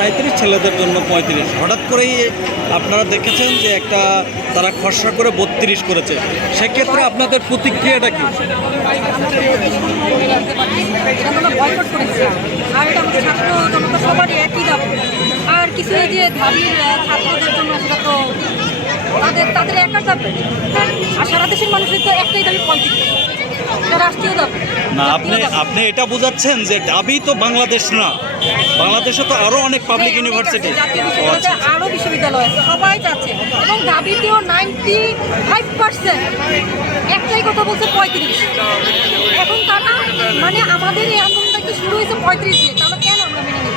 সাঁত্রিশ ছেলেদের জন্য পঁয়ত্রিশ। হঠাৎ করেই আপনারা দেখেছেন যে একটা তারা খসড়া করে বত্রিশ করেছে। সেক্ষেত্রে আপনাদের প্রতিক্রিয়াটা কি? আর কিছু তাদের আর সারা দেশের মানুষের তো একটাই দাবি পঁয়ত্রিশ রাষ্ট্রীয় দাবি না, আপনি আপনি এটা বোঝাচ্ছেন যে দাবি তো বাংলাদেশ না। বাংলাদেশে তো আরও অনেক পাবলিক হ্যাঁ, ইউনিভার্সিটি আচ্ছা। আরও বিশ্ববিদ্যালয় আছে সবাই যাচ্ছে এবং দাবিতেও নাইনটি ফাইভ পার্সেন্ট একটাই কথা বলছে পঁয়ত্রিশ। এখন তারা মানে আমাদের এই আন্দোলনটা কি শুরু হয়েছে পঁয়ত্রিশ দিয়ে তাহলে কেন আমরা মেনে নিব?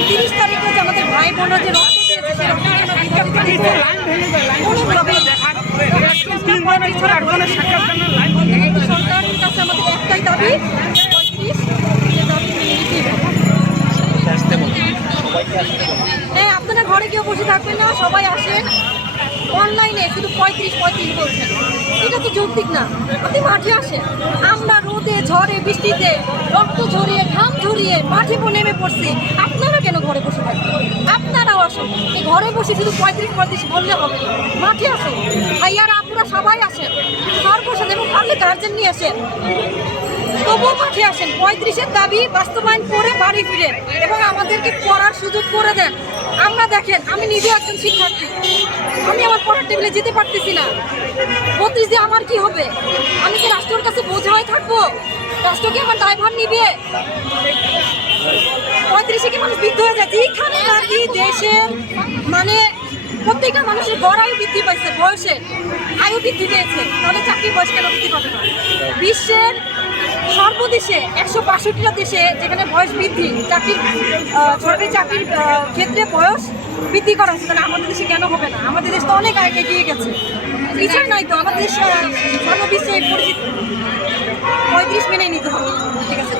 তিরিশ তারিখে যে আমাদের ভাই বোনরা যে রক্ত দিয়েছে বিভাজিত দিতে কোনোভাবেই পঁয়ত্রিশ ছাড়া আন্দোলনের সাক্ষাৎ সরকারের কাছে আমাদের একটাই দাবি পঁয়ত্রিশ যে দাবি মেনে নিতেই হবে হ্যাঁ আপনারা ঘরে কেউ বসে থাকবেন না, সবাই আসেন। অনলাইনে শুধু পঁয়ত্রিশ পঁয়ত্রিশ বলছেন। এটা তো যৌক্তিক না। আপনি মাঠে আসেন। আমরা রোদে, ঝড়ে, বৃষ্টিতে, রক্ত ঝরিয়ে, ঘাম ঝরিয়ে মাঠে নেমে পড়ছি। আপনারা কেন ঘরে বসে থাকবেন? আপনারাও আসুন। এই ঘরে বসে শুধু পঁয়ত্রিশ পঁয়ত্রিশ বললে হবে মাঠে আসুন। ভাইয়ারা, আপনারা সবাই আসেন। সর্বসাথে এবং পারলে গার্জেন নিয়ে আসেন। তবুও মাঠে আসেন। পঁয়ত্রিশের দাবি বাস্তবায়ন করে বাড়ি ফিরে এবং আমাদেরকে পড়ার সুযোগ করে দেন। আমরা দেখেন, আমি নিজে একজন শিক্ষার্থী। আমি আমার পড়ার টেবিলে যেতে পারতেছি না। বত্রিশ দিয়ে আমার কি হবে? আমি কি রাষ্ট্রের কাছে বোঝা হয়ে থাকব? রাষ্ট্র কি আমার ড্রাইভার নিবে? পঁয়ত্রিশে কি মানুষ বৃদ্ধ হয়ে যায়? যেখানে নাকি দেশের মানে প্রত্যেকটা মানুষের গড় আয়ু বৃদ্ধি পাইছে, বয়সে। আয়ু বৃদ্ধি পেয়েছে। তাহলে চাকরির বয়স কেন বৃদ্ধি পাবে না? বিশ্বের সর্বদেশে, একশো বাষট্টিটা দেশে যেখানে বয়স বৃদ্ধি, চাকরির সরকারি চাকরির ক্ষেত্রে বয়স বৃদ্ধি করা হচ্ছে তাহলে আমাদের দেশে কেন হবে না? আমাদের দেশ তো অনেক আগে এগিয়ে গেছে। পিছায় নাই তো, আমাদের দেশ সর্ববিশ্বে পরিচিত। পঁয়ত্রিশ মেনে নিতে হবে। ঠিক আছে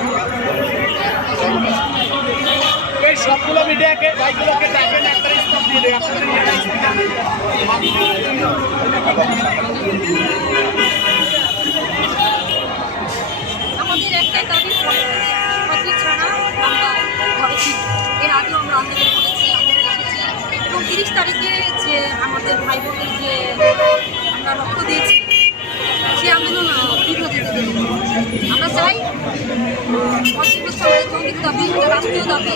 সবগুলো মিডিয়াকে আমাদের ভাই বোনের যে আমরা রক্ত দিয়েছি সে আন্দোলন আহ, দীর্ঘ যেতে আমরা চাই রাষ্ট্রীয় দাবি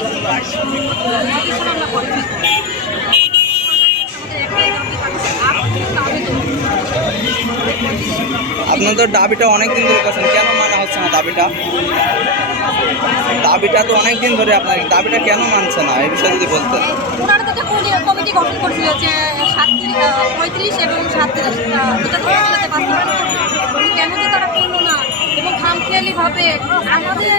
আমরা আবেদন আপনাদের দাবিটা অনেক দিন ধরে করছেন কেন হচ্ছে না দাবিটা? দাবিটা তো অনেক দিন ধরে আপনার, দাবিটা কেন মানছে না? এই বিষয়ে যদি বলতেন। সাতত্রিশ পঁয়ত্রিশ এবং সাতত্রিশ তো তারা না, এবং আমাদের